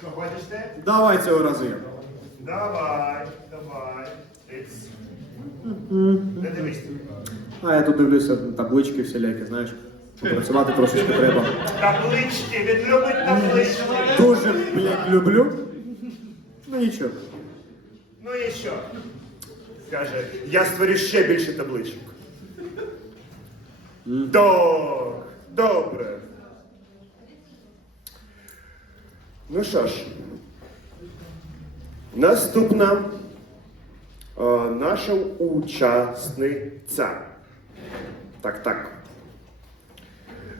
Що, хочете? Давай цього разу я. Давай, давай. It's. Не дивись. А я тут дивлюся таблички всілякі, знаєш. Попрацювати трошечки треба. Таблички, він любить таблички. Дуже, блядь, люблю. Ну нічого. Ну і що? Каже, я створю ще більше табличок. До, добре. Ну що ж, наступна е, наша учасниця. Так, так.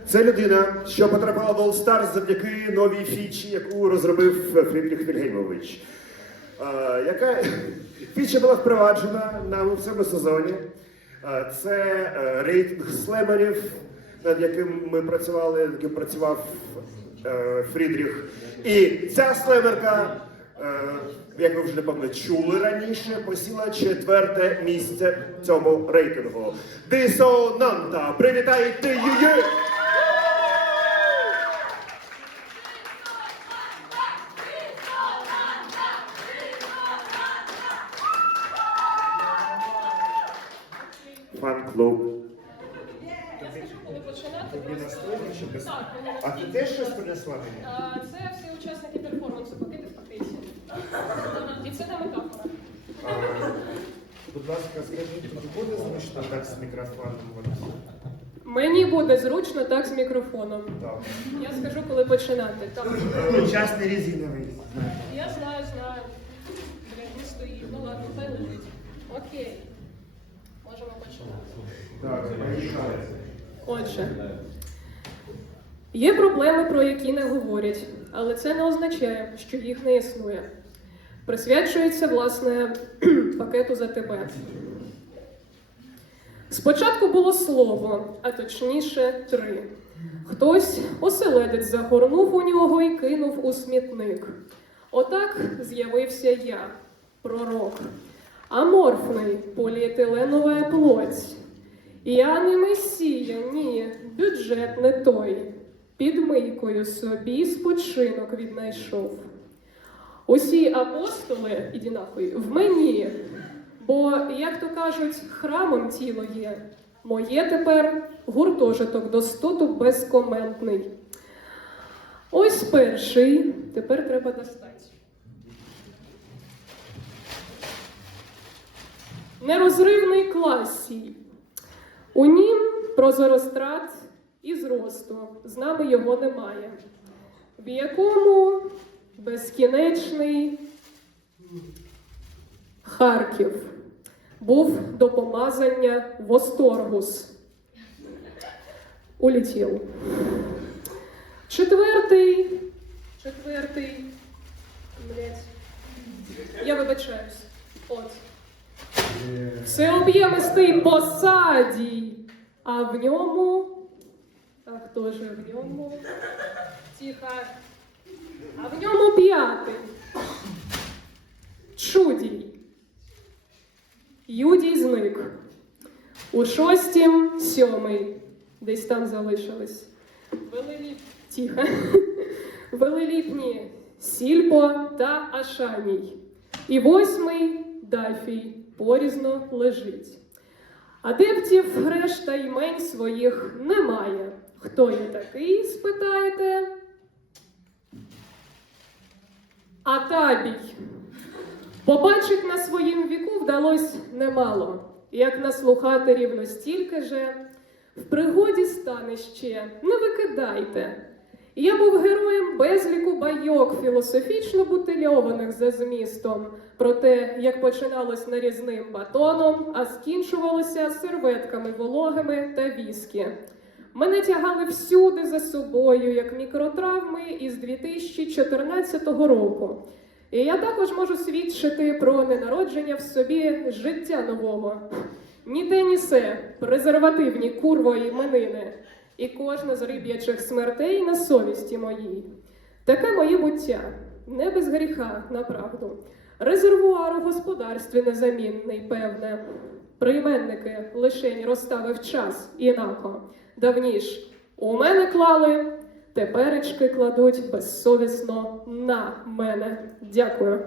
Це людина, що потрапила в All Stars завдяки новій фічі, яку розробив Фрідріх Вільгельмович. Е, яка фіча була впроваджена на у цьому сезоні. Е, Це е, рейтинг слемерів, над яким ми працювали, яким працював Фрідріх. І ця слемерка, е, як ви вже напевно чули раніше, посіла четверте місце в цьому рейтингу. Дисонанта! Привітайте її! Фан-клуб. Я скажу, коли починати. Тобі просто- настроєно, щоб без- Так, А ти теж щось принесла мені? А, Це всі учасники перформансу пакети в пакеті. І це не метафора. А, Будь ласка, скажіть, тобі буде зручно так з мікрофоном? Мені буде зручно так з мікрофоном. Так. Я скажу, коли починати. Так. Час не резиновий. Я знаю, знаю. Блядь, не стоїть. Ну ладно, хай лежить. Окей. Можемо починати. Так, поїхали. Отже, є проблеми, про які не говорять, але це не означає, що їх не існує. Присвячується, власне, пакету за тебе. Спочатку було слово, а точніше три. Хтось оселедець загорнув у нього і кинув у смітник. Отак з'явився я, пророк. Аморфний поліетиленова плоть. Я не месія, ні, бюджет не той. Під мийкою собі спочинок віднайшов. Усі апостоли, іди нахуй, в мені. Бо, як то кажуть, храмом тіло є. Моє тепер гуртожиток достоту безкоментний. Ось перший, тепер треба достати. Нерозривний класій. У нім прозорострат і зросту, з нами його немає, в якому безкінечний Харків був до помазання Восторгус. Улетів. Четвертий. Четвертий. Блять. Я вибачаюсь. От. Це об'ємистий посадій, а в ньому. А хто же в ньому? Тихо. А в ньому п'ятий. Чудій. Юдій зник. У шостім сьомий. Десь там залишились. Велеліп... Тихо. Велеліпні Сільпо та Ашаній. І восьмий Дафій порізно лежить. Адептів решта імень своїх немає. Хто я такий, спитаєте? Атабій. Побачить на своїм віку вдалось немало, як наслухати рівно стільки же. В пригоді стане ще, не викидайте. Я був героєм безліку байок, філософічно бутильованих за змістом, про те, як починалось нарізним батоном, а скінчувалося серветками вологими та віскі. Мене тягали всюди за собою, як мікротравми із 2014 року. І я також можу свідчити про ненародження в собі життя нового. Ні те, ні се, презервативні курво іменини, і кожна з риб'ячих смертей на совісті моїй. Таке моє буття, не без гріха, направду. Резервуар у господарстві незамінний, певне. Прийменники лишень розставив час інако. Давніш у мене клали, теперечки кладуть безсовісно на мене. Дякую.